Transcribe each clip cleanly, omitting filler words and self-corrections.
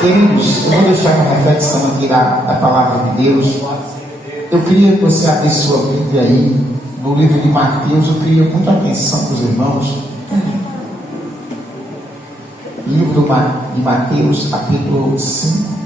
Queridos, eu vou deixar uma reflexão aqui da palavra de Deus. Eu queria que você abrisse sua Bíblia aí, no livro de Mateus. Eu queria muita atenção para os irmãos. Livro de Mateus, capítulo 5.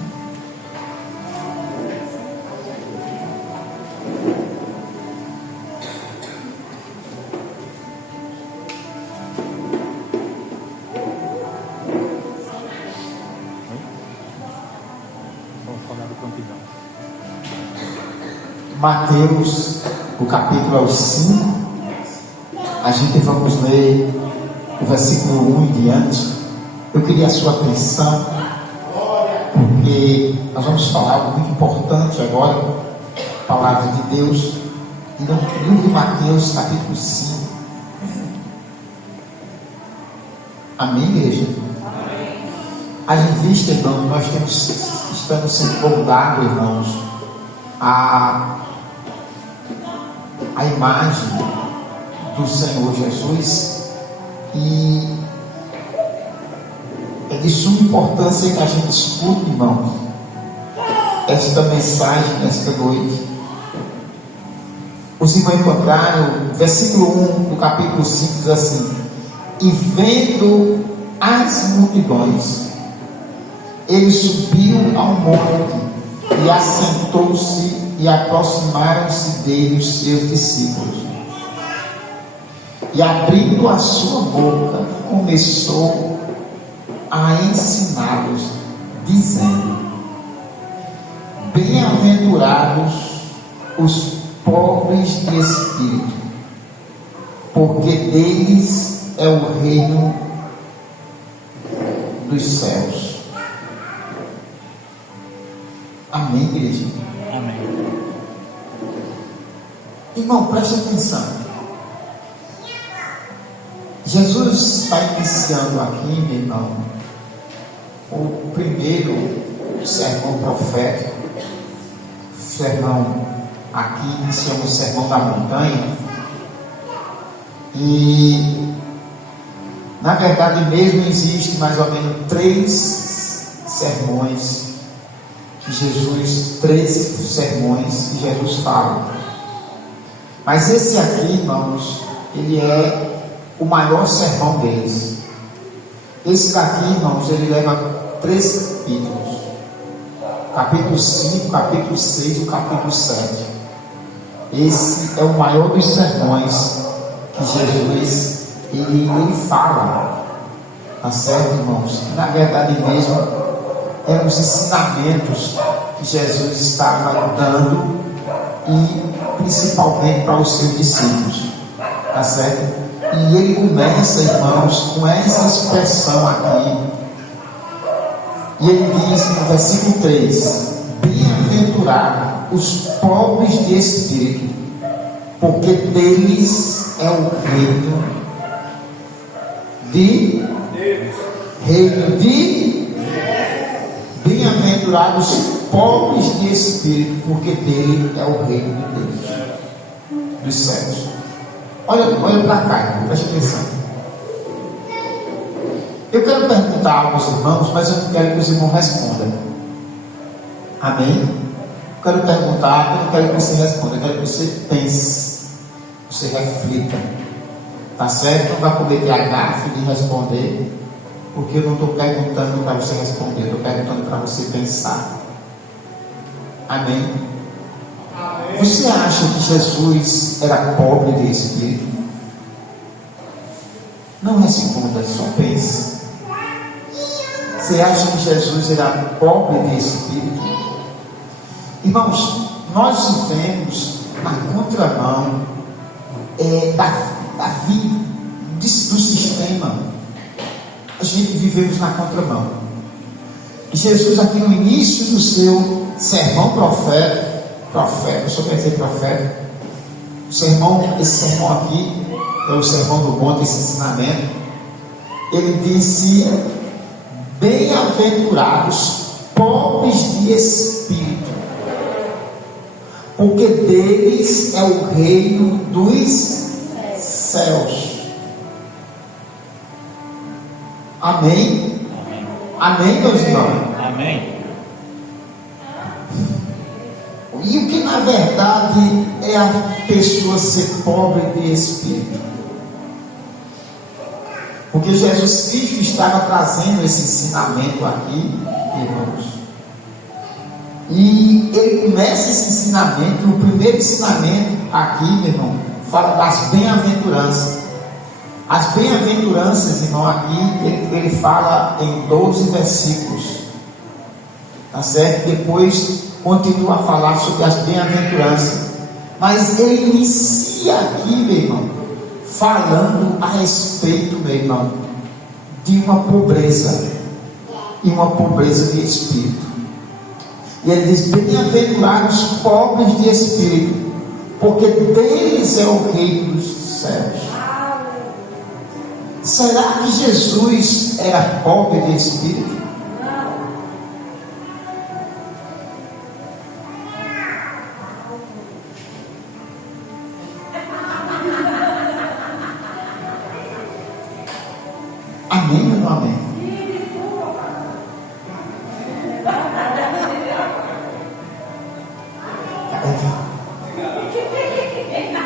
Mateus, o capítulo é o 5. A gente vamos ler o versículo 1 em diante. Eu queria a sua atenção, porque nós vamos falar algo muito importante agora, a palavra de Deus, no livro de Mateus, capítulo 5. Amém, igreja? Amém. Haja vista, irmãos, nós estamos sendo convidados, irmãos, a imagem do Senhor Jesus, e é de suma importância que a gente escute, irmãos, esta mensagem nesta noite. Os irmãos encontraram o versículo 1 do capítulo 5, diz assim: e vendo as multidões, ele subiu ao monte e assentou-se, e aproximaram-se dele os seus discípulos. E abrindo a sua boca, começou a ensiná-los, dizendo: bem-aventurados os pobres de espírito, porque deles é o reino dos céus. Amém, igreja? Amém. Irmão, preste atenção. Jesus está iniciando aqui, meu irmão, o primeiro sermão profético. Sermão, aqui iniciamos o sermão da montanha. E na verdade mesmo existe mais ou menos 3 sermões que Jesus, 13 sermões que Jesus fala. Mas esse aqui, irmãos, ele é o maior sermão deles. Esse daqui, irmãos, ele leva 3 capítulos: capítulo 5, capítulo 6 e o capítulo 7. Esse é o maior dos sermões que Jesus ele fala, tá certo, irmãos? Na verdade mesmo eram os ensinamentos que Jesus estava dando, e principalmente para os seus discípulos, tá certo? E ele começa, irmãos, com essa expressão aqui, e ele diz no versículo 3: bem-aventurados os pobres de espírito, porque deles é o reino de bem-aventurados os pobres de espírito, porque dele é o reino de Deus, dos céus. Olha para cá, irmão, preste atenção. Eu quero perguntar aos irmãos, mas eu não quero que os irmãos respondam. Amém? Eu quero perguntar, eu não quero que você responda, eu quero que você pense, você reflita. Tá certo? Não vai cometer a gafe de responder, porque eu não estou perguntando para você responder, eu estou perguntando para você pensar. Amém? Amém? Você acha que Jesus era pobre de espírito? Não responda, só pense. Você acha que Jesus era pobre de espírito? Irmãos, nós vivemos na contramão da vida, do sistema. A gente vivemos na contramão. E Jesus, aqui no início do seu sermão profeta, eu só quero dizer profeta, esse sermão aqui é o sermão do monte, esse ensinamento. Ele disse: bem-aventurados pobres de espírito, porque deles é o reino dos céus. Amém? Amém, meus irmãos? Amém. E o que na verdade é a pessoa ser pobre de espírito? Porque Jesus Cristo estava trazendo esse ensinamento aqui, irmãos. E ele começa esse ensinamento, o primeiro ensinamento aqui, meu irmão, fala das bem-aventuranças. As bem-aventuranças, irmão, aqui ele fala em 12 versículos, tá certo? Depois continua a falar sobre as bem-aventuranças, mas ele inicia aqui, meu irmão, falando a respeito, meu irmão, de uma pobreza, e uma pobreza de espírito. E ele diz: bem-aventurados os pobres de espírito, porque deles é o reino dos céus. Será que Jesus era pobre de espírito? Amém ou não amém?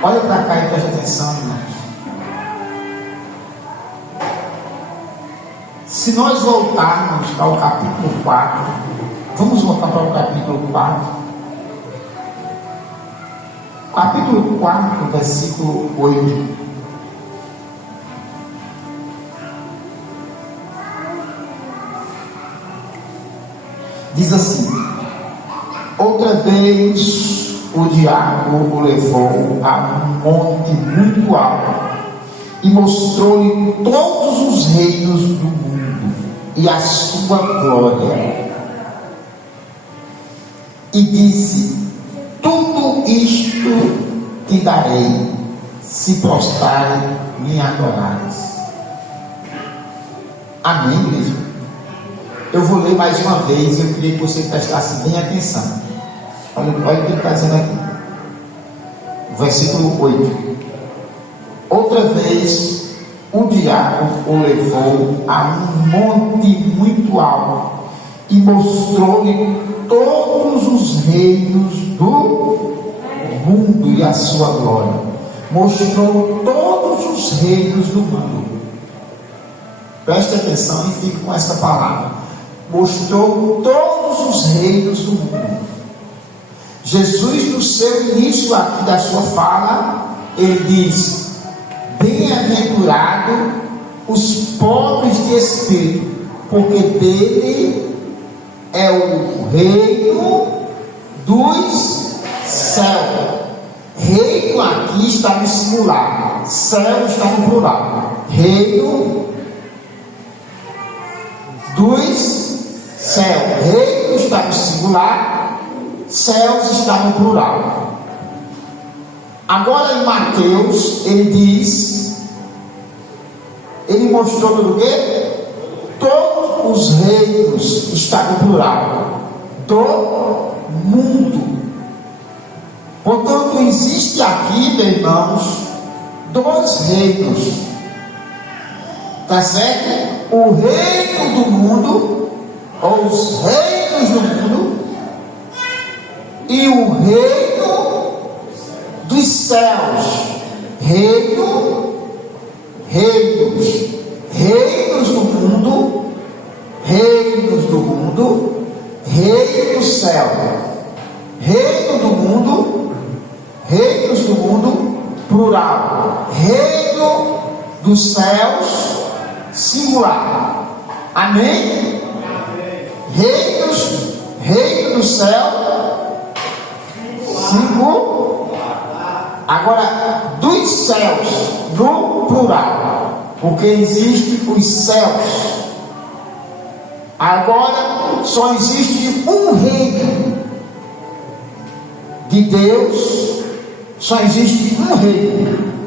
Olha para cá e preste atenção, irmãos. Se nós voltarmos para o capítulo 4, vamos voltar para o capítulo 4. Capítulo 4, versículo 8. Diz assim: outra vez o diabo o levou a um monte muito alto e mostrou-lhe todos os reinos do mundo e a sua glória, e disse: tudo isto te darei, se prostrares me adorares. Amém, igreja? Eu vou ler mais uma vez. Eu queria que você prestasse bem atenção. Olha o que ele está dizendo aqui. Versículo 8. Outra vez o diabo o levou a um monte muito alto e mostrou-lhe todos os reinos do mundo e a sua glória. Mostrou todos os reinos do mundo. Preste atenção e fique com essa palavra. Mostrou todos os reinos do mundo. Jesus, no seu início aqui da sua fala, ele diz: bem-aventurado os pobres de espírito, porque dele é o reino dos céus. Reino aqui está no singular, céu está no plural. Reino dos céus. Reino está no singular, céus está no plural. Agora em Mateus, ele diz, ele mostrou tudo o quê? Todos os reinos está no plural, do mundo. Portanto, existe aqui, meus irmãos, dois reinos, tá certo? O reino do mundo, ou os reinos do mundo, e o reino dos céus. Reinos do mundo, reinos do mundo, reino do céu. Reino do mundo, reinos do mundo, plural. Reino dos céus, singular. Amém? Reino do céu, singular. Agora, dos céus, no plural, porque existem os céus. Agora, só existe um reino de Deus, só existe um reino.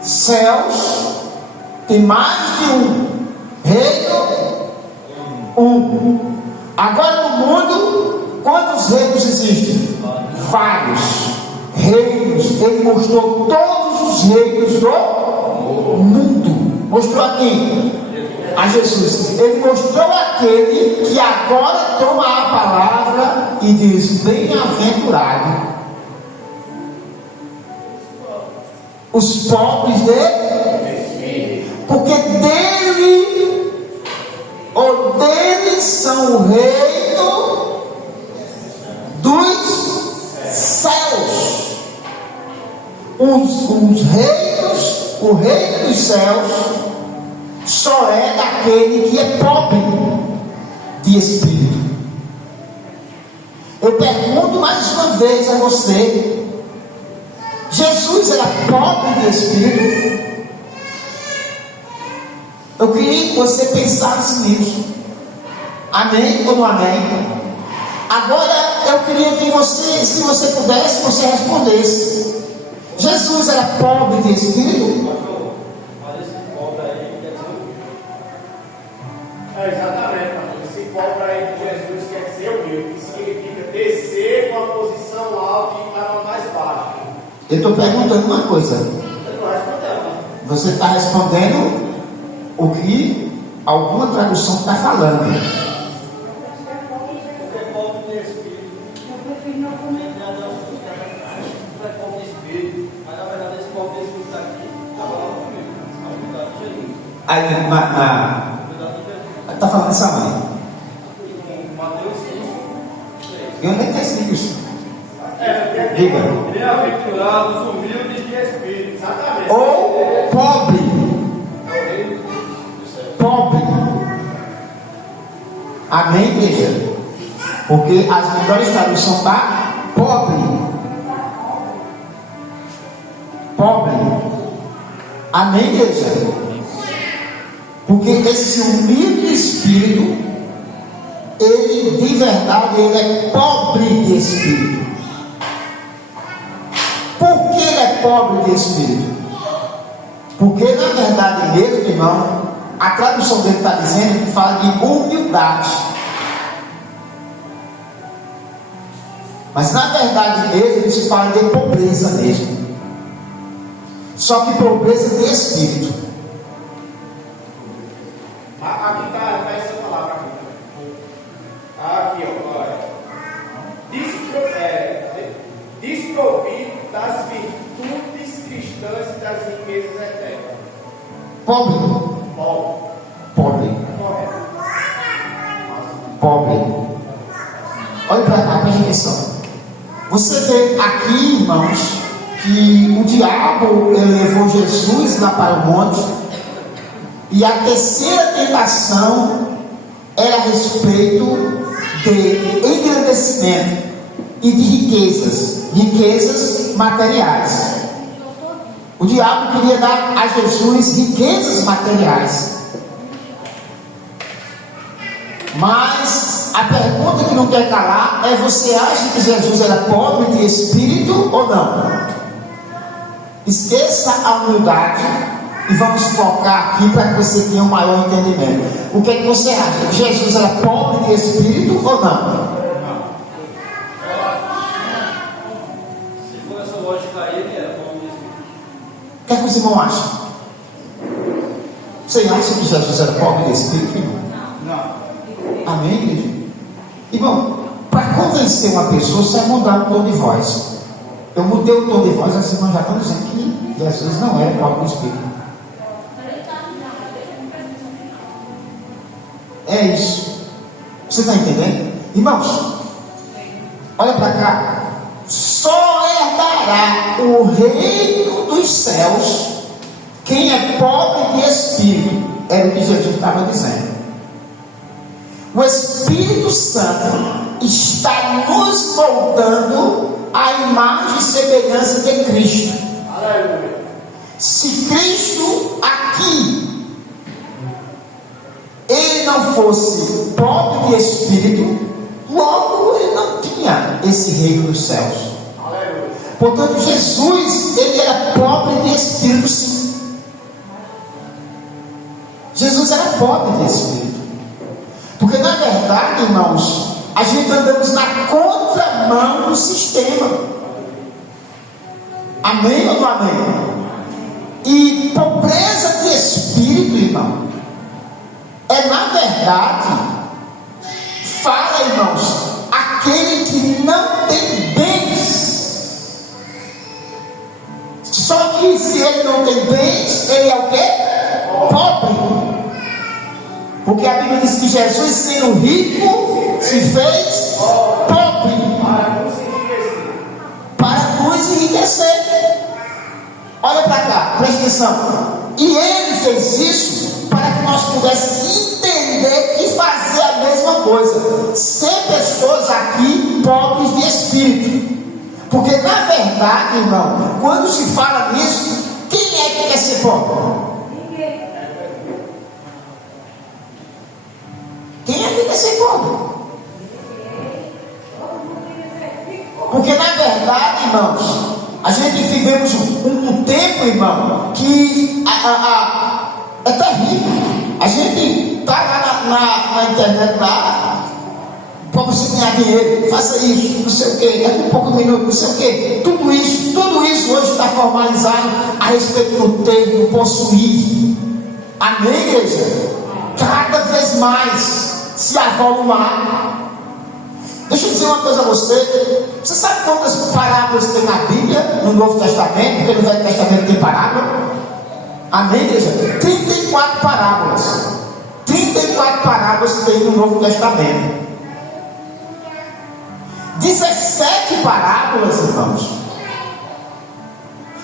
Céus tem mais de um. Reino, um. Agora no mundo, quantos reinos existem? Vários reinos. Ele mostrou todos os reinos do mundo. Mostrou aqui. a Jesus. Ele mostrou aquele que agora toma a palavra e diz: bem-aventurado os pobres de, porque dele ou deles são o reino dos céus. Os reinos, o reino dos céus só é daquele que é pobre de espírito. Eu pergunto mais uma vez a você: Jesus era pobre de espírito? Eu queria que você pensasse nisso. Amém ou não amém? Agora eu queria que você, se você pudesse, você respondesse: Jesus era pobre de espírito? Exatamente, esse pobre aí de Jesus quer dizer humilde, que significa descer com a posição alta e para mais baixa. Eu estou perguntando uma coisa. Eu estou respondendo. Você está respondendo o que alguma tradução está falando. Porque é pobre de espírito. Eu prefiro não comentar não é pobre de espírito, mas na verdade esse pobre de espírito está aqui, está falando comigo. A humildade de Jesus. Aí, está falando essa mãe. Mateus 5. Eu nem tenho isso. Diga. Bem-aventurados humildes de espírito. Exatamente. Ou pobre. Pobre. Amém, igreja? Porque as melhores traduções para pobre. Pobre. Amém, igreja? Porque esse humilde espírito, ele de verdade, ele é pobre de espírito. Por que ele é pobre de espírito? Porque na verdade mesmo, irmão, a tradução dele está dizendo que fala de humildade. Mas na verdade mesmo, ele se fala de pobreza mesmo. Só que pobreza de espírito. Aqui está essa palavra aqui. Aqui, ó, olha. Desprovido das virtudes cristãs e das riquezas eternas. Pobre. Pobre. Pobre. Olha para cá, preste atenção. Você vê aqui, irmãos, que o diabo levou Jesus lá para o monte. E a terceira tentação era a respeito de engrandecimento e de riquezas materiais. O diabo queria dar a Jesus riquezas materiais. Mas a pergunta que não quer calar é: você acha que Jesus era pobre de espírito ou não? Esqueça a humildade e vamos focar aqui para que você tenha um maior entendimento. O que é que você acha? Jesus era pobre de espírito ou não? Se for essa lógica aí, ele era pobre de espírito. O que é que os irmãos acham? Você acha que Jesus era pobre de espírito, irmão? Não. Amém, igreja? Irmão, para convencer uma pessoa, você vai mudar o tom de voz. Eu mudei o tom de voz, as irmãs já estão dizendo que Jesus não era pobre de espírito. É isso. Você está entendendo? Irmãos, olha para cá. Só herdará o reino dos céus quem é pobre de espírito. Era o que Jesus estava dizendo. O Espírito Santo está nos moldando à imagem e semelhança de Cristo. Aleluia. Se Cristo aqui ele não fosse pobre de espírito, logo ele não tinha esse reino dos céus. Aleluia. Portanto, Jesus, ele era pobre de espírito, sim. Jesus era pobre de espírito. Porque na verdade, irmãos, a gente andamos na contramão do sistema. Amém ou não amém? E pobreza de espírito, irmão, verdade, fala, irmãos, aquele que não tem bens. Só que se ele não tem bens, ele é o quê? Pobre. Porque a Bíblia diz que Jesus, sendo rico, se fez pobre para nos enriquecer. Olha para cá, presta atenção. E ele fez isso para que nós pudéssemos entender e fazer a mesma coisa. Ser pessoas aqui pobres de espírito. Porque na verdade, irmão, quando se fala nisso, quem é que quer ser pobre? Quem é que quer ser pobre? Porque na verdade, irmãos, a gente vivemos um tempo, irmão, que é terrível. A gente está lá na internet, lá, para você ganhar dinheiro, faça isso, não sei o que, daqui a pouco minuto, não sei o que. Tudo isso hoje está formalizado a respeito do termo possuir. Amém, igreja? Cada vez mais se avolumar. Deixa eu dizer uma coisa a você. Você sabe quantas parábolas tem na Bíblia, no Novo Testamento? Porque no Velho Testamento tem parábola. Amém, igreja? 34 parábolas. 34 parábolas tem no Novo Testamento. 17 parábolas, irmãos,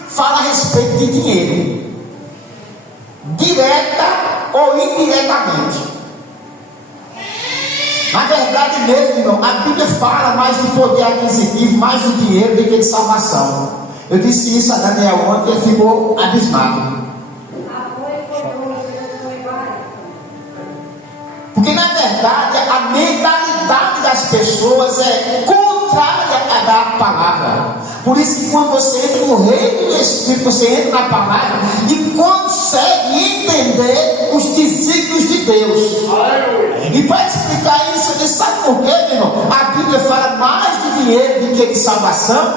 fala a respeito de dinheiro, direta ou indiretamente. Na verdade mesmo, irmão, a Bíblia fala mais de poder aquisitivo, mais do dinheiro do que de salvação. Eu disse isso a Daniel ontem e ele ficou abismado. Porque na verdade a mentalidade das pessoas é contrária à da palavra. Por isso que quando você entra no reino do Espírito, você entra na palavra e consegue entender os desígnios de Deus. E para explicar isso, ele sabe por quê, meu irmão? A Bíblia fala mais de dinheiro do que de salvação.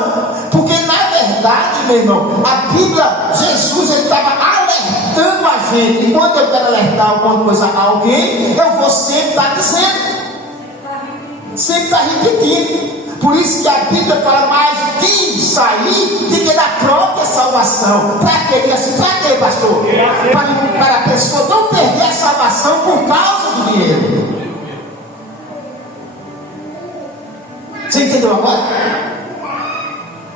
Porque na verdade, meu irmão, a Bíblia, Jesus, ele estava alertando a gente. E quando eu quero alertar alguma coisa a alguém, eu vou sempre estar dizendo, sempre estar repetindo. Por isso que a Bíblia fala mais de sair do que da própria salvação. Para quê? Para quê, pastor? Para a pessoa não perder a salvação por causa do dinheiro. Você entendeu agora?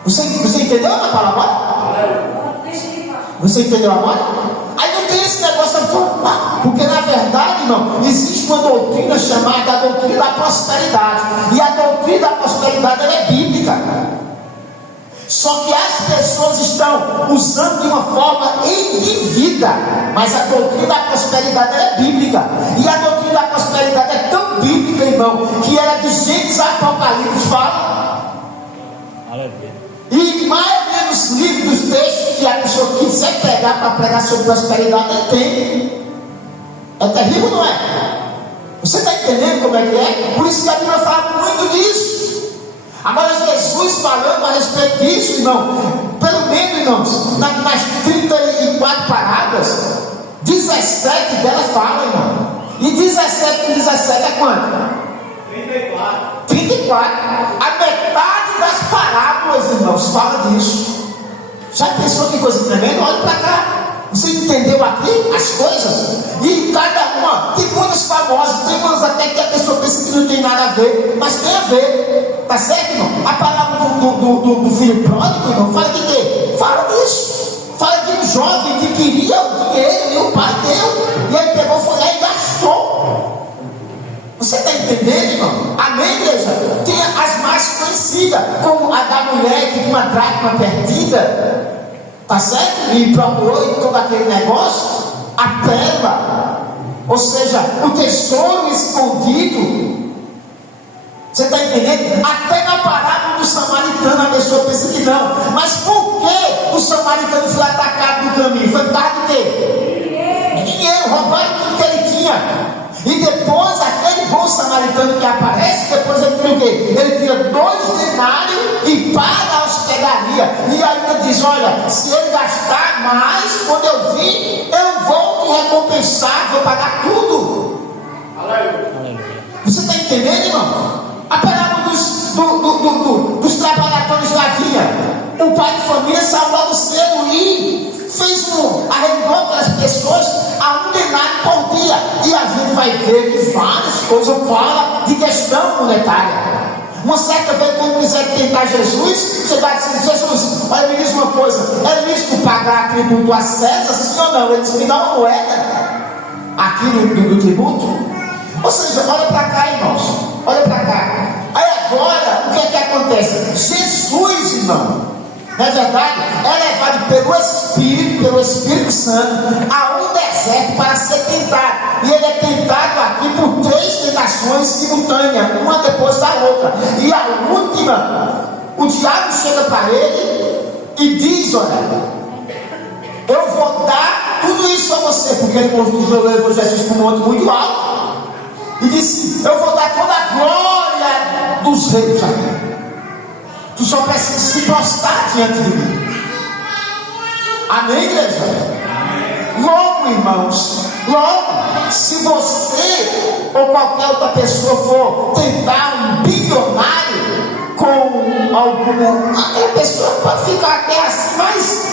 Você entendeu a palavra agora? Você entendeu agora? Aí não tem esse negócio de formar, porque na verdade, irmão, existe uma doutrina chamada a doutrina da prosperidade, e a doutrina da prosperidade ela é bíblica. Só que as pessoas estão usando de uma forma indevida, mas a doutrina da prosperidade ela é bíblica, e a doutrina da prosperidade é tão bíblica, irmão, que ela de Gênesis a Apocalipse fala. E maioria dos livros, dos textos que a pessoa quiser pegar para pregar sobre prosperidade, tem. É terrível, não é? Você está entendendo como é que é? Por isso que a Bíblia fala muito disso. Agora Jesus falando a respeito disso, irmão, pelo menos, irmãos, nas 34 parábolas, 17 delas falam, irmão. E 17 com 17 é quanto? 34. A metade das parábolas, irmãos, fala disso. Já pensou que coisa tremenda? Olha para cá. Você entendeu aqui as coisas? E cada uma, tem muitas famosas, tem umas até que a pessoa pensa que não tem nada a ver, mas tem a ver. Tá certo, irmão? A palavra do filho pródigo, irmão, fala de quê? Fala disso. Fala de um jovem que queria o dinheiro e o pai deu. E ele pegou, foi lá e gastou. Você está entendendo, irmão? Amém, igreja? Tem as mais conhecidas, como a da mulher que tinha uma dracma perdida, tá certo? E procurou em todo aquele negócio, a pérola, ou seja, o tesouro escondido. Você está entendendo? Até na parábola do samaritano a pessoa pensa que não. Mas por que o samaritano foi atacado no caminho? Foi por causa de quê? De dinheiro, roubaram tudo que ele tinha. E depois aquele bom samaritano que aparece, depois ele tira o quê? Ele tira 2 denários e paga a hospedaria. E ainda diz, olha, se ele gastar mais, quando eu vir, eu vou te recompensar, vou pagar tudo. Você está entendendo, irmão? A parábola dos trabalhadores da vinha. O pai de família saiu logo cedo e arrendou para as pessoas a um denário por dia. E a gente vai ver que várias coisas falam de questão monetária. Uma certa vez, quando quiser tentar Jesus, você vai dizer: Jesus, olha, me diz uma coisa, é lícito pagar tributo a César, sim ou não? Ele disse: me dá uma moeda aqui no tributo. Ou seja, olha para cá, irmãos, olha para cá. Aí agora, o que é que acontece? Jesus, irmão, na verdade, é levado pelo Espírito Santo a um deserto para ser tentado. E ele é tentado aqui por 3 tentações simultâneas, uma depois da outra. E a última, o diabo chega para ele e diz: olha, eu vou dar tudo isso a você, porque ele levou Jesus para um monte muito alto. E disse: eu vou dar toda a glória dos reis aqui. Tu só precisa se prostrar diante de mim. Amém, igreja? Logo, irmãos, logo, se você ou qualquer outra pessoa for tentar um bilionário com algum, aquela pessoa pode ficar até assim, mas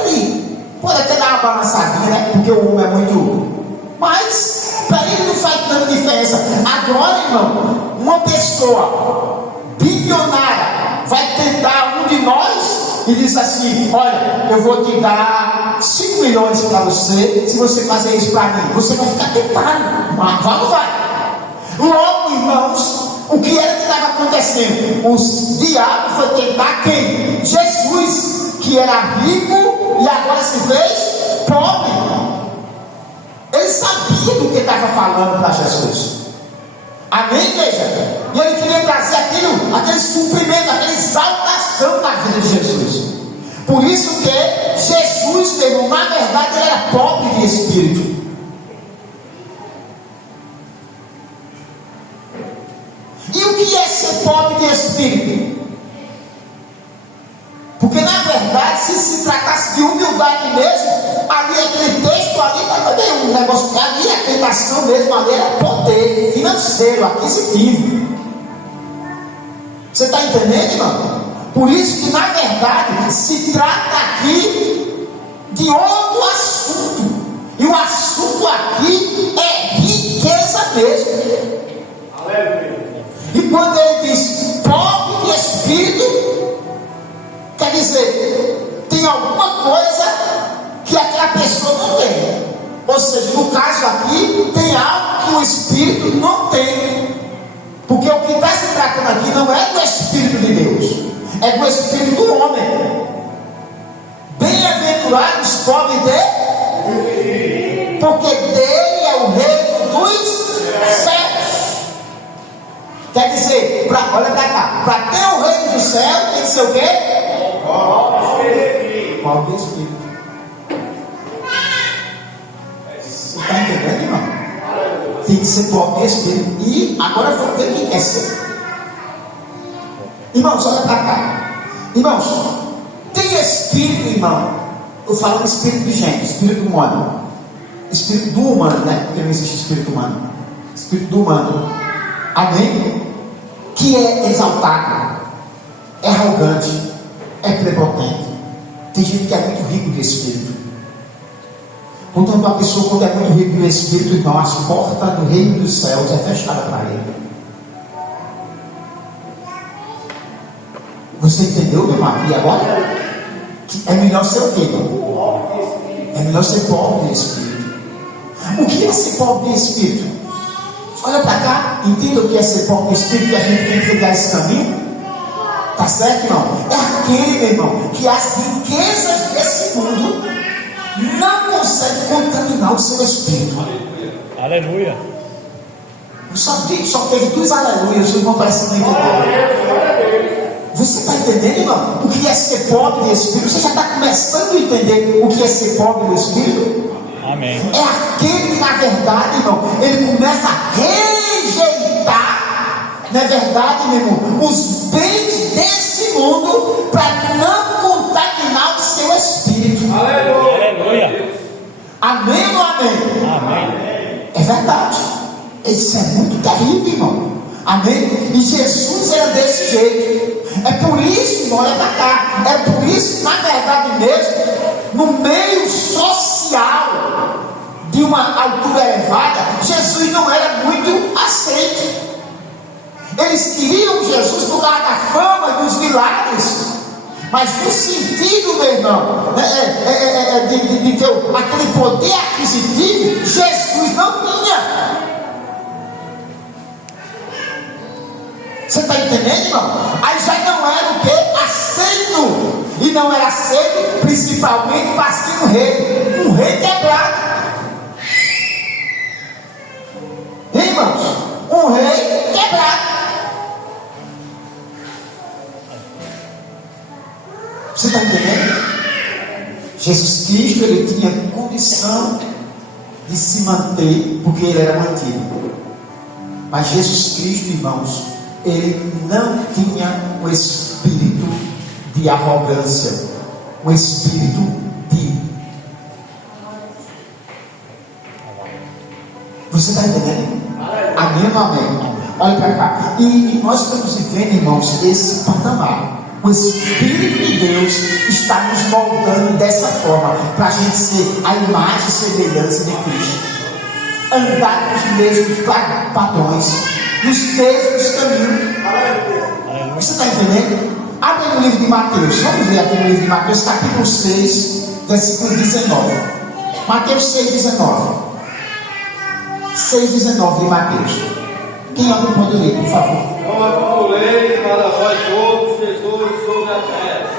ele pode até dar uma balançadinha, né? Porque o homem é muito. Mas para ele não faz tanta diferença. Agora, irmão, uma pessoa bilionária vai tentar um de nós e diz assim: olha, eu vou te dar 5 milhões para você se você fazer isso para mim. Você vai ficar tentado, mas vai ou não vai? Logo, irmãos, o que era que estava acontecendo? O diabo foi tentar quem? Jesus, que era rico e agora se fez pobre. Ele sabia do que estava falando para Jesus. Amém, igreja? E ele queria trazer aquele suprimento, aquela exaltação na vida de Jesus. Por isso que Jesus, mesmo, na verdade, ele era pobre de espírito. E o que é ser pobre de espírito? Porque na verdade, se tratasse de humildade mesmo, ali aquele texto ali não tem um negócio, ali a tentação mesmo ali era poder financeiro, aquisitivo. Você está entendendo, irmão? Por isso que na verdade se trata aqui de outro assunto. E o assunto aqui é riqueza mesmo. E quando ele diz pobre de espírito, quer dizer, tem alguma coisa que aquela pessoa não tem. Ou seja, no caso aqui, tem algo que o espírito não tem. Porque o que está se tratando aqui não é do Espírito de Deus, é do Espírito do homem. Bem-aventurados os pobres porque dele é o reino dos céus. Quer dizer, olha para cá, para ter o reino dos céus tem que ser o quê? Pobre de espírito. Você está entendendo, irmão? Tem que ser pobre de espírito. E agora vamos ver quem quer ser. Irmãos, olha para cá. Irmãos, tem espírito, irmão. Eu falo de espírito de gente, espírito humano. Espírito do humano, né? Porque não existe espírito humano. Espírito do humano. Amém? Que é exaltado, é arrogante, é prepotente. Tem gente que é muito rico de espírito. Portanto, uma pessoa, quando é muito rico de espírito, então as portas do reino dos céus é fechada para ele. Você entendeu, meu irmão? E agora? É melhor ser o quê, irmão? É melhor ser pobre de espírito. O que é ser pobre de espírito? Olha para cá, entenda o que é ser pobre de espírito, que a gente tem que pegar esse caminho. Tá certo, irmão? É aquele, meu irmão, que as riquezas desse mundo não conseguem contaminar o seu espírito. Aleluia. Só teve 2 aleluias, vocês vão parecer que não entenderam. Você está entendendo, irmão? O que é ser pobre de espírito? Você já está começando a entender o que é ser pobre de espírito? Amém. É aquele que, na verdade, irmão, ele começa a rejeitar, na verdade, meu irmão, os bens desse mundo para não contaminar o seu espírito. Aleluia. Amém ou amém? Amém. É verdade. Isso é muito terrível, irmão. Amém? E Jesus era desse jeito. É por isso, irmão, olha para cá. É por isso, na verdade mesmo, no meio social de uma altura elevada, Jesus não era muito aceito. Eles queriam Jesus por causa da fama e dos milagres, mas no sentido, meu irmão, de ter aquele poder aquisitivo, Jesus não tinha. Você está entendendo, irmão? Aí já não era o que? Aceito. E não era aceito principalmente para ser um rei quebrado. Irmãos, um rei quebrado. Você está entendendo? Jesus Cristo, ele tinha condição de se manter, porque ele era mantido. Mas Jesus Cristo, irmãos, ele não tinha um espírito de arrogância, um espírito de... Você está entendendo? Amém ou amém? Olha para cá. E nós estamos vivendo, irmãos, esse patamar. O Espírito de Deus está nos moldando dessa forma, para a gente ser a imagem e semelhança de Cristo, andar nos mesmos padrões, nos mesmos caminhos. Você está entendendo? Abre no livro de Mateus. Vamos ver aqui no livro de Mateus, capítulo 6, versículo 19. Mateus 6, 19. 6, 19 de Mateus. Quem é que pode ler, por favor? Não acumulei para vós outros tesouros sobre a terra,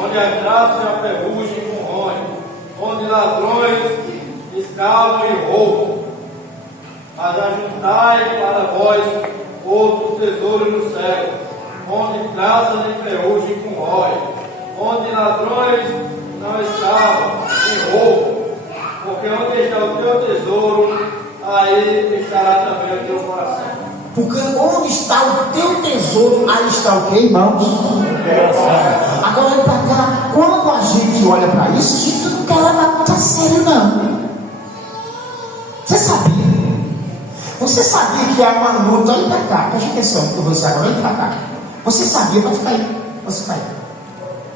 onde a traça e a ferrugem corroem, onde ladrões escavam e roubam. Mas ajuntai para vós outros tesouros no céu, onde traça e ferrugem corroem, onde ladrões não escavam e roubam. Porque onde está o teu tesouro, aí estará também o teu coração. Porque onde está o teu tesouro, aí está o que, irmãos? Agora olha para cá. Quando a gente olha para isso, a gente não quer levar muito a sério, não. Você sabia? Você sabia que há uma luta? Olha para cá, preste atenção que eu vou dizer agora, olha para cá. Você sabia, pode ficar aí, você vai.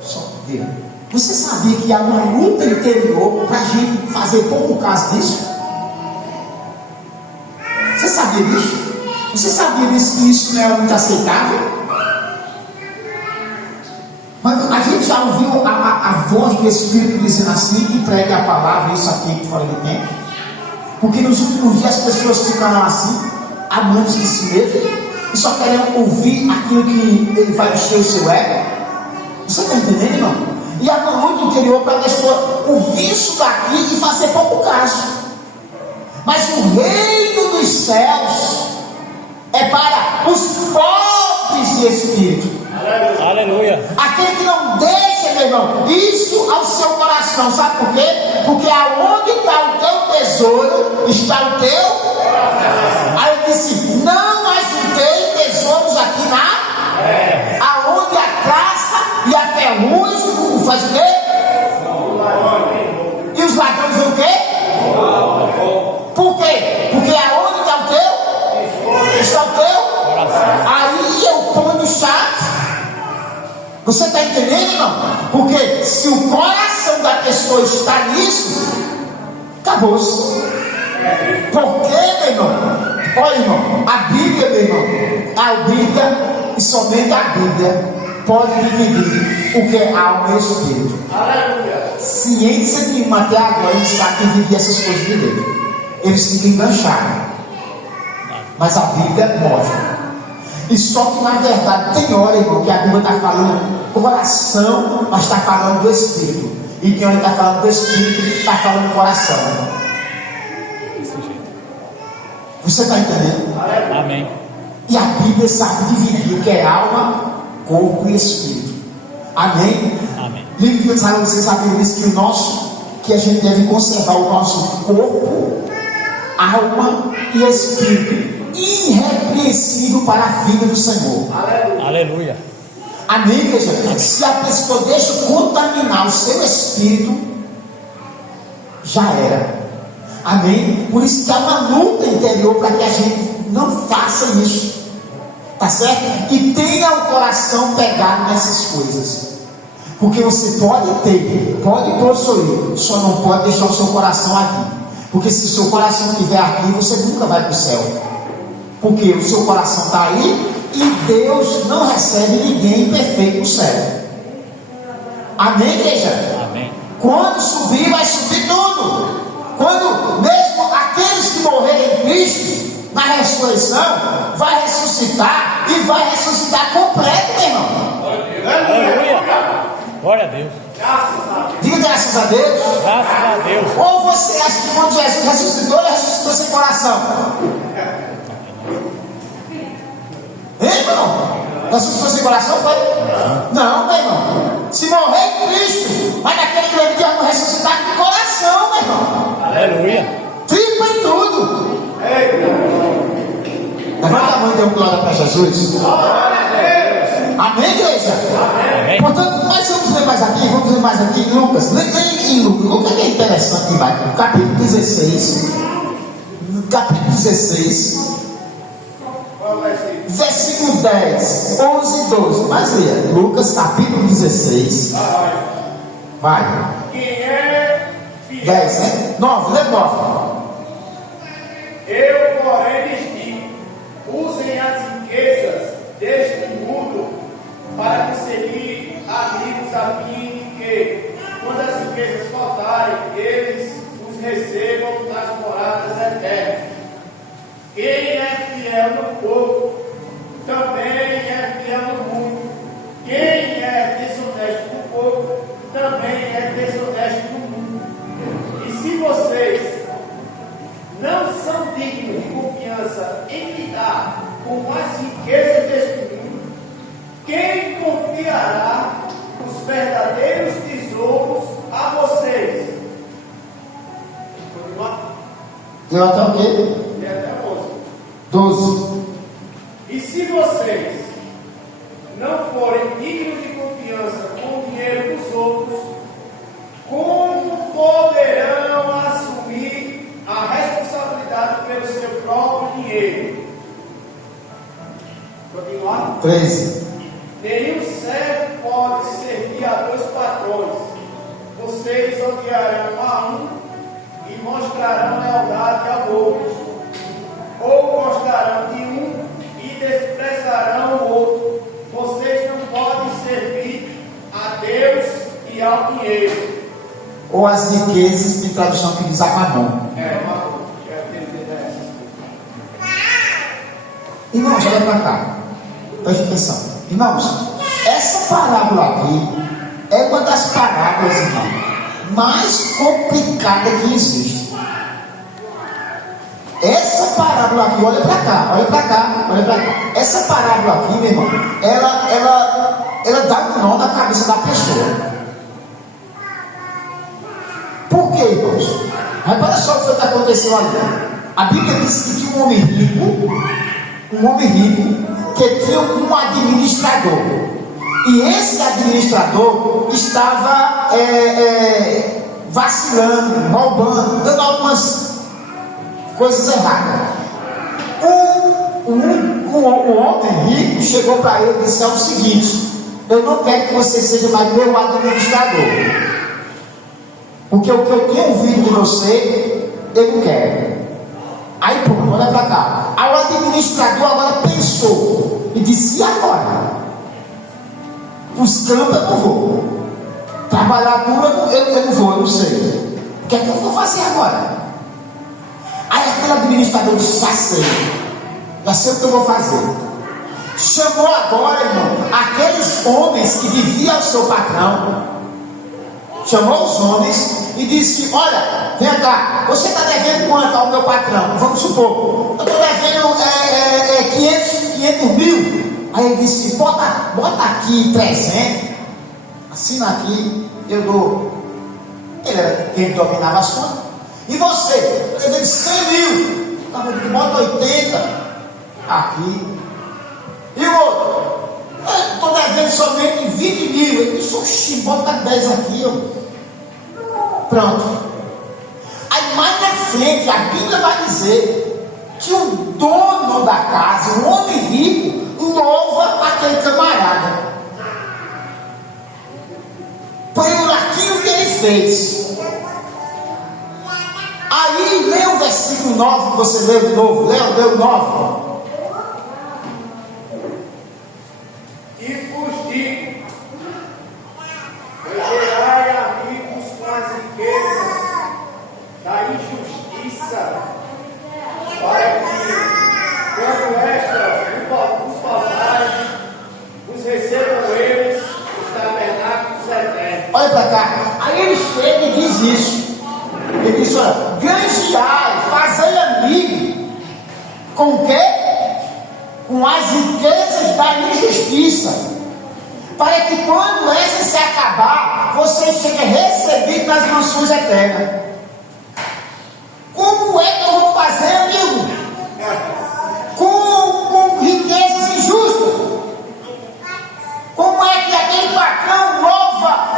Só ver. Você sabia que há uma luta interior para a gente fazer pouco caso disso? Você sabia disso? Você sabia disso, que isso não é muito aceitável? Mas a gente já ouviu a voz do Espírito dizendo assim, que prega a palavra, isso aqui fora do tempo. Porque nos últimos dias as pessoas ficaram assim, amantes de si mesmo, e só querem ouvir aquilo que ele vai encher o seu ego. Você está entendendo, irmão? E há uma luta interior para a pessoa ouvir isso daqui e fazer pouco caso. Mas o reino dos céus é para os pobres de espírito. Aleluia. Aquele que não deixa, meu irmão, isso ao seu coração. Sabe por quê? Porque aonde está o teu tesouro, está o teu coração. Aí ele disse: não ajuntei tesouros aqui na aonde a caça e a ferrugem faz o quê? E os ladrões vão o quê? Por quê? Porque aonde está o teu? Está o teu? Aí é o ponto chato. Você está entendendo, irmão? Porque se o coração da pessoa está nisso, acabou-se. Por quê, meu irmão? Olha, irmão, a Bíblia, meu irmão, a Bíblia e somente a Bíblia pode dividir o que é alma e espírito. Ciência nenhuma até agora eles sabem dividir essas coisas de Deus. Eles ficam enganchados. Mas a Bíblia mostra. E só que na verdade tem hora, irmão, que a Bíblia está falando coração, mas está falando do Espírito. E tem hora que está falando do Espírito e está falando do coração. Você está entendendo? Amém. E a Bíblia sabe dividir o que é alma, corpo e espírito. Amém? Amém. Livro de Israel, você sabe disso, que a gente deve conservar o nosso corpo, alma e espírito irrepreensível para a vida do Senhor. Aleluia. Amém, igreja? Se a pessoa deixa contaminar o seu espírito, já era. Amém? Por isso que há uma luta interior para que a gente não faça isso. Tá certo? E tenha o coração pegado nessas coisas. Porque você pode ter, pode possuir, só não pode deixar o seu coração aqui. Porque se o seu coração estiver aqui, você nunca vai para o céu. Porque o seu coração está aí e Deus não recebe ninguém perfeito no céu. Amém, igreja? Amém. Quando subir, vai subir tudo. Quando mesmo aqueles que morrerem em Cristo, na ressurreição, vai ressuscitar e vai ressuscitar completo, meu irmão. Aleluia. Glória a Deus. Diga graças a Deus. Graças a Deus. Ou você acha que quando Jesus ressuscitou, ele ressuscitou sem coração? Hein, irmão? Ressuscitou sem coração, foi? Não, meu irmão. Se morrer em Cristo, mas naquele grande dia não ressuscitar com coração, meu irmão. Aleluia. Triplo em tudo. Levanta a mão e dê um glória para Jesus. Amém, igreja? Amém. Portanto, nós vamos ler mais aqui em Lucas. Lê em Lucas. Lucas é interessante demais. Capítulo 16. Capítulo 16. Versículo 10, 11 e 12. Mas leia. Lucas capítulo 16. Vai. Quem é fiel? 10, né? 9, lê 9. Eu, porém, lhes digo: usem as riquezas deste mundo para conseguir amigos, a fim de que, quando as riquezas faltarem, eles os recebam nas moradas eternas. Quem é fiel no pouco, também é fiel no muito. Quem é desonesto no pouco, também é desonesto no muito. E se vocês não são dignos de confiança em lidar com as riquezas deste mundo, quem confiará os verdadeiros tesouros a vocês? Deu até o quê? E até 12. E se vocês não forem dignos de confiança com o dinheiro dos outros, como poderão assumir a responsabilidade pelo seu próprio dinheiro? Continuar? 13. Nenhum servo pode servir a dois patrões. Vocês odiarão a um e mostrarão lealdade ao outro, ou gostarão de um e desprezarão o outro. Vocês não podem servir a Deus e ao dinheiro. Ou as riquezas, tem tradução que diz a mamão. Irmãos, olha para cá. Preste atenção. Irmãos, essa parábola aqui é uma das parábolas, irmão, mais complicada que existe. Essa parábola aqui, olha para cá, olha para cá, olha para cá. Essa parábola aqui, meu irmão, ela dá um nó na cabeça da pessoa. Por quê, irmãos? Repara só o que aconteceu ali. A Bíblia diz que tinha um homem rico, que tinha um administrador. E esse administrador estava vacilando, roubando, dando algumas coisas erradas. Um homem rico chegou para ele e disse: é o seguinte, eu não quero que você seja mais meu administrador, porque o que eu tenho ouvido de você, eu não quero. Aí, pô, olha para cá. Aí o administrador agora pensou e disse: e agora? Os campos eu não vou, trabalhar duro eu não vou, eu não sei. O que é que eu vou fazer agora? Aí aquele administrador disse: já sei o que eu vou fazer. Chamou agora, irmão, aqueles homens que deviam ao seu patrão. Chamou os homens e disse: olha, vem cá, você está devendo quanto ao meu patrão? Vamos supor, eu estou devendo 500 mil. Aí ele disse: bota aqui 300, assina aqui, eu dou. Ele era quem dominava as contas. E você? Eu estou devendo 100 mil. Bota 80 aqui. E o outro? Eu estou devendo somente 20 mil. Ele disse: oxi, bota 10 aqui. Pronto. Aí mais na frente, a Bíblia vai dizer que o dono da casa, um homem rico, louva aquele camarada por aquilo que ele fez. Aí lê o versículo 9 que você leu de novo. Leu 9. E vos digo: gerai amigos com as riquezas da injustiça, para que, quando estas vos faltarem, vos recebam eles os tabernáculos eternos. Olha para cá. Aí ele chega e diz isso. Ele diz: olha, granjeai, fazei amigo. Com o quê? Com as riquezas da injustiça, para que quando essa se acabar, você seja recebido nas mansões eternas. Como é que eu vou fazer, amigo? Com riquezas injustas. Como é que aquele patrão louva?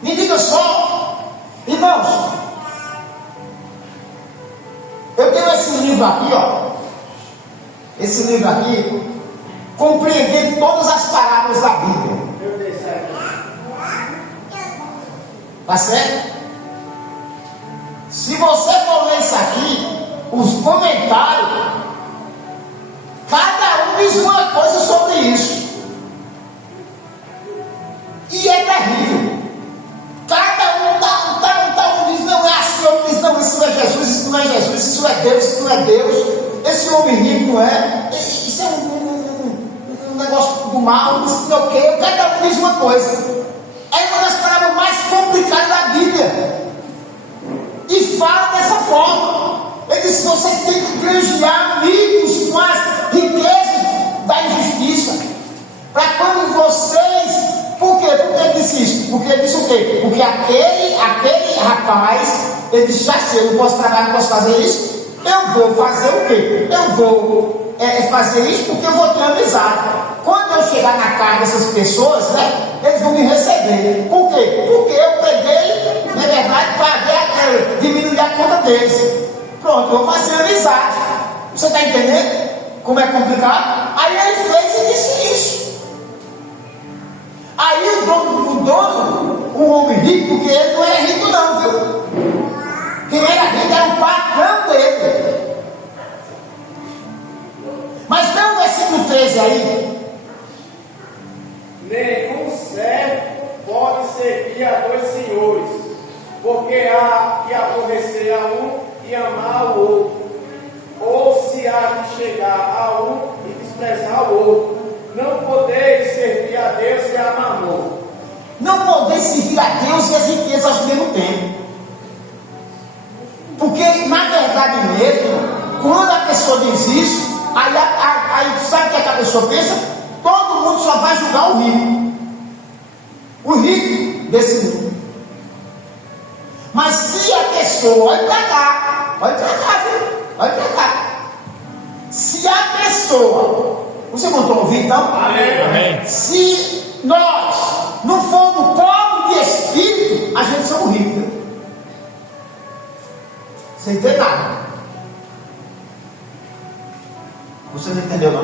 Me diga só, irmãos. Eu tenho esse livro aqui, ó. Esse livro aqui, compreendendo todas as palavras da Bíblia. Tá certo? Se você for ler isso aqui, os comentários, cada um diz uma coisa sobre isso. E é terrível. Cada um diz: não é assim, outro diz: não, isso não é Jesus, isso não é Jesus, isso é Deus, isso não é Deus. Esse homem rico não é. Isso é um negócio do mal, isso não é o quê? Cada um diz uma coisa. É uma das palavras mais complicadas da Bíblia. E fala dessa forma. Ele diz: vocês têm que granjear amigos com as riquezas da injustiça. Para quando vocês. Por quê? Por que ele disse isso? Porque ele disse o quê? Porque aquele rapaz, ele disse: já sei, eu não posso trabalhar, não posso fazer isso. Eu vou fazer o quê? Eu vou fazer isso porque eu vou ter amizade. Quando eu chegar na casa dessas pessoas, né, eles vão me receber. Por quê? Porque eu peguei, na verdade, para diminuir a conta deles. Pronto, eu vou fazer amizade. Você está entendendo como é complicado? Aí ele fez e disse isso. Aí o dono, o homem rico, porque ele não era rico não, viu? Quem era rico era o patrão dele. Mas tem o versículo 13 aí. Nenhum servo pode servir a dois senhores, porque há que aborrecer a um e amar ao outro, ou se há de chegar a um e desprezar o outro. Não podeis servir a Deus e a Mamon. Não podeis servir a Deus e as riquezas ao mesmo tempo. Porque, na verdade mesmo, quando a pessoa diz isso, aí sabe o que a pessoa pensa? Todo mundo só vai julgar o rico. O rico desse mundo. Mas se a pessoa, olha para cá, filho, olha para cá. Se a pessoa, você montou ouvir então? Amém. Se nós não formos pobres de espírito, a gente somos ricos. Sem ter nada. Você não entendeu não?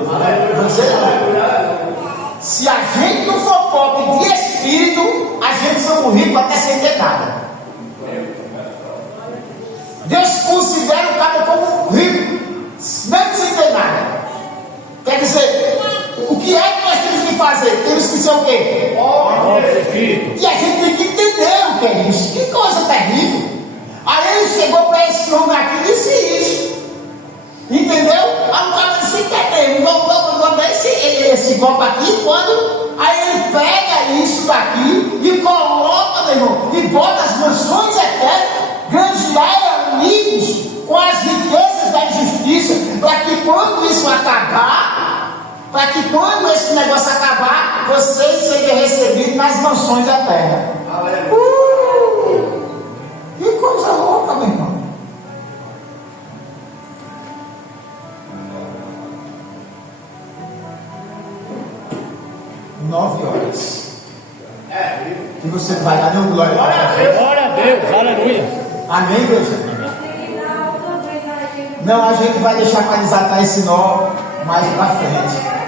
Você não. Se a gente não for pobre de espírito, a gente somos ricos até sem ter nada. Deus considera o cara como rico, mesmo sem ter nada. Quer dizer, o que é que nós temos que fazer? Temos que ser o quê? E a gente tem que entender o que é isso. Que coisa terrível. Aí ele chegou para esse homem aqui e disse isso. Entendeu? Aí o cara disse: entendeu? Vou dar esse copo aqui. Quando aí ele pega isso daqui e coloca, meu irmão, e bota as mansões eternas, granjear amigos com as riquezas da injustiça, para que quando isso acabar, para que quando esse negócio acabar, vocês sejam recebidos nas mansões eternas. Que coisa louca, meu irmão. Nove horas. E você vai dar glória a Deus. Glória a Deus, aleluia. Amém, meus irmãos? Não, a gente vai deixar para desatar esse nó mais para frente.